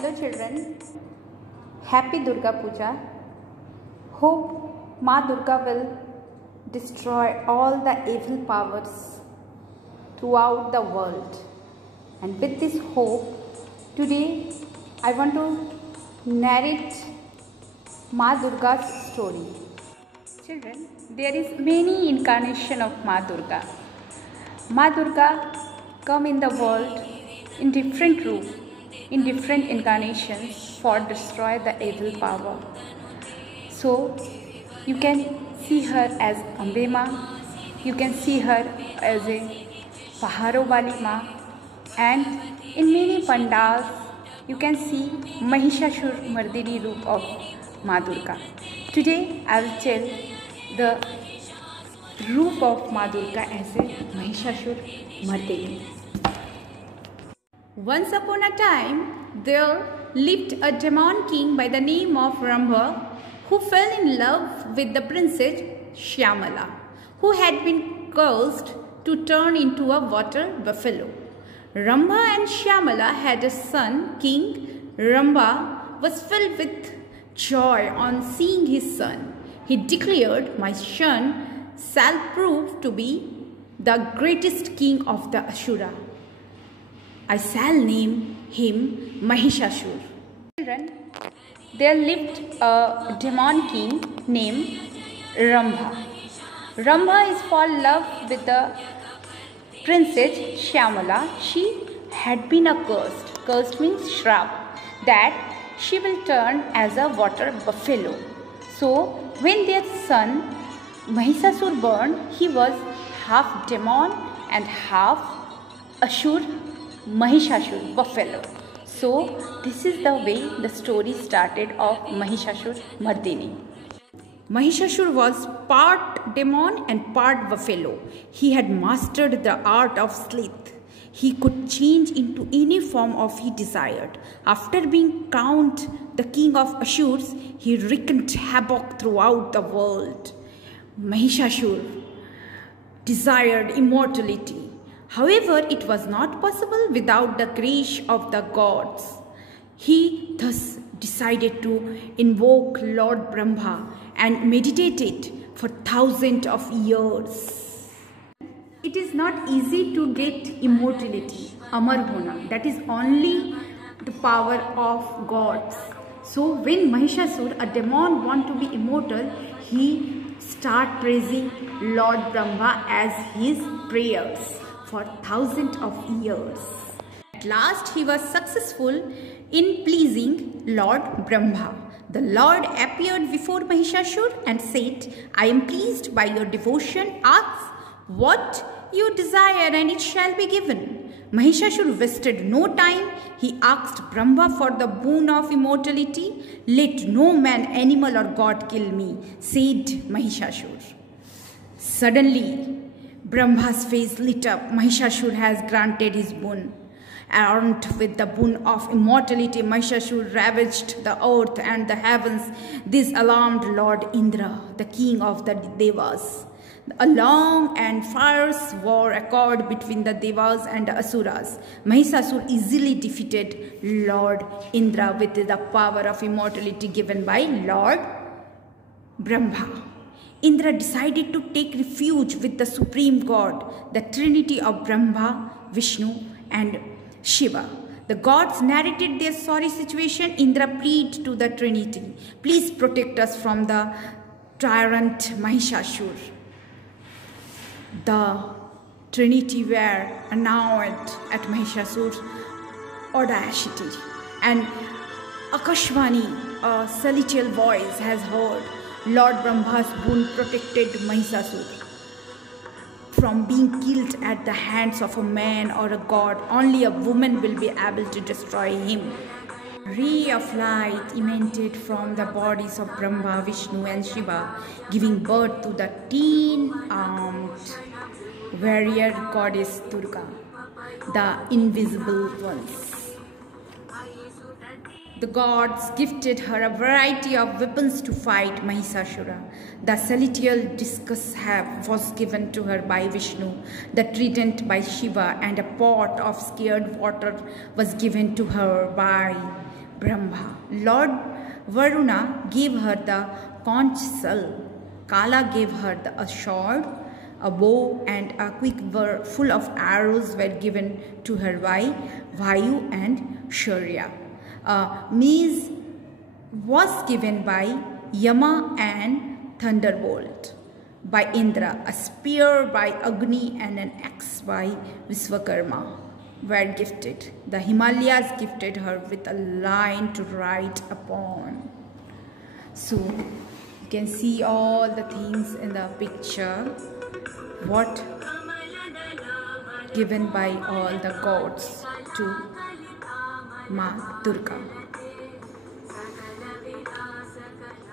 Hello children, Happy Durga Puja. Hope Ma Durga will destroy all the evil powers throughout the world. And with this hope, today I want to narrate Ma Durga's story. Children, there is many incarnation of Ma Durga. Ma Durga come in the world in different roop, in different incarnations for destroy the evil power. So you can see her as Ambe Ma, you can see her as a Paharo Wali Ma, and in many pandals you can see Mahishashur Mardini roop of Ma Durga. Today I will tell the roop of Ma Durga as a Mahishashur Mardini. Once upon a time, there lived a demon king by the name of Rambha, who fell in love with the princess Shyamala, who had been cursed to turn into a water buffalo. Rambha and Shyamala had a son. King Rambha was filled with joy on seeing his son. He declared, "My son shall prove to be the greatest king of the Asura. I shall name him Mahishashur." Children, there lived a demon king named Rambha. Rambha is fall in love with the princess Shyamala. She had been accursed. Cursed means shrap, that she will turn as a water buffalo. So when their son Mahishasur born, he was half demon and half Asur, Mahishashur, buffalo. So this is the way the story started of Mahishashur Mardini. Mahishashur was part demon and part buffalo. He had mastered the art of stealth. He could change into any form of he desired. After being crowned the king of Asurs, he wreaked havoc throughout the world. Mahishashur desired immortality. However, it was not possible without the grace of the gods. He thus decided to invoke Lord Brahma and meditated for thousands of years. It is not easy to get immortality, Amar Hona. That is only the power of gods. So when Mahishasur, a demon, want to be immortal, he start praising Lord Brahma as his prayers for thousands of years. At last he was successful in pleasing Lord Brahma. The Lord appeared before Mahishashur and said, "I am pleased by your devotion. Ask what you desire and it shall be given." Mahishashur wasted no time. He asked Brahma for the boon of immortality. "Let no man, animal or god kill me," said Mahishashur. Suddenly, Brahma's face lit up. Mahishashur has granted his boon. Armed with the boon of immortality, Mahishashur ravaged the earth and the heavens. This alarmed Lord Indra, the king of the Devas. A long and fierce war occurred between the Devas and the Asuras. Mahishasur easily defeated Lord Indra with the power of immortality given by Lord Brahma. Indra decided to take refuge with the Supreme God, the Trinity of Brahma, Vishnu and Shiva. The gods narrated their sorry situation. Indra pleaded to the Trinity, "Please protect us from the tyrant Mahishashur." The Trinity were annoyed at Mahishashur's audacity, and Akashvani, a celestial voice, has heard Lord Brahma's boon protected Mahishasur from being killed at the hands of a man or a god. Only a woman will be able to destroy him. A ray of light emanated from the bodies of Brahma, Vishnu and Shiva, giving birth to the 10-armed warrior goddess Durga, the invisible ones. The gods gifted her a variety of weapons to fight Mahishasura. The celestial discus was given to her by Vishnu, the trident by Shiva, and a pot of scared water was given to her by Brahma. Lord Varuna gave her the conch shell. Kala gave her a sword, a bow, and a quiver full of arrows were given to her by Vayu and Shaurya. Mace was given by Yama and thunderbolt by Indra, a spear by Agni, and an axe by Vishwakarma were gifted. The Himalayas gifted her with a lion to ride upon. So you can see all the things in the picture, what given by all the gods to Ma Durga.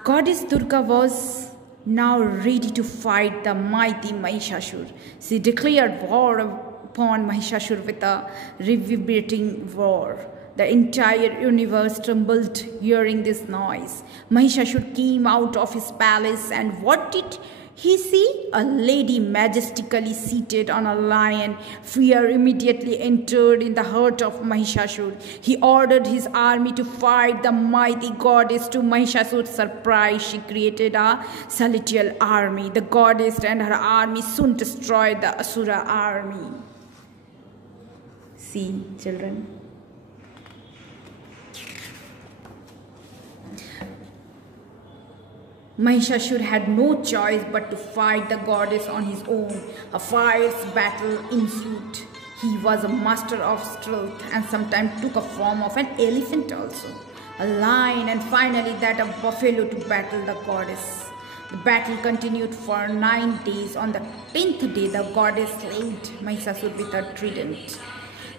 Goddess Durga was now ready to fight the mighty Mahishasur. She declared war upon Mahishasur with a reverberating roar. The entire universe trembled hearing this noise. Mahishasur came out of his palace, and what did he see? A lady majestically seated on a lion. Fear immediately entered in the heart of Mahishasur. He ordered his army to fight the mighty goddess. To Mahishasur's surprise, she created a celestial army. The goddess and her army soon destroyed the Asura army. See, children. Mahishasur had no choice but to fight the goddess on his own. A fierce battle ensued. He was a master of stealth and sometimes took a form of an elephant also, a lion, and finally that of buffalo to battle the goddess. The battle continued for 9 days. On the 10th day, the goddess slayed Mahishasur with her trident.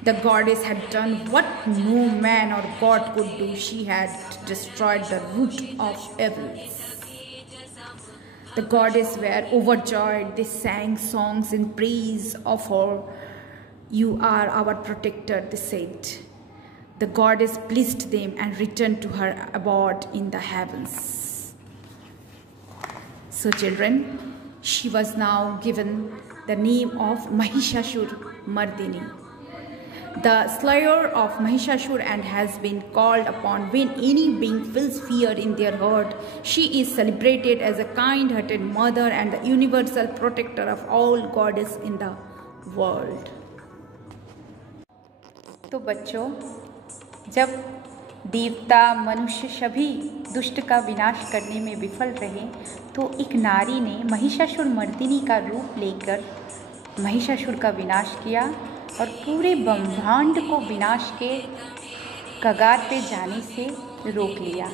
The goddess had done what no man or god could do. She had destroyed the root of evils. The goddess were overjoyed. They sang songs in praise of her. You are our protector, they said. The goddess blessed them and returned to her abode in the heavens. So children, she was now given the name of Mahishasur Mardini, the slayer of Mahishasur, and has been called upon when any being feels fear in their heart. She is celebrated as a kind-hearted mother and the universal protector of all goddess in the world. तो बच्चों, जब देवता मनुष्य सभी दुष्ट का विनाश करने में विफल रहे, तो एक नारी ने महिषासुर मर्दिनी का रूप लेकर महिषासुर का विनाश किया और पूरे ब्रह्मांड को विनाश के कगार पे जाने से रोक लिया।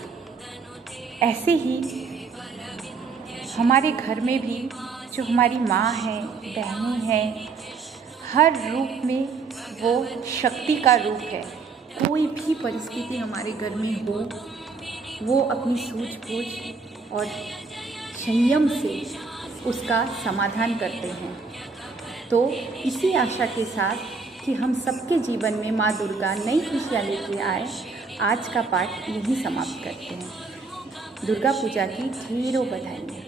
ऐसे ही हमारे घर में भी जो हमारी माँ है, बहनें हैं, हर रूप में वो शक्ति का रूप है। कोई भी परिस्थिति हमारे घर में हो, वो अपनी सूझबूझ और संयम से उसका समाधान करते हैं। तो इसी आशा के साथ कि हम सबके जीवन में माँ दुर्गा नई खुशियाँ लेके आए, आज का पाठ यहीं समाप्त करते हैं। दुर्गा पूजा की ढेरों बधाई।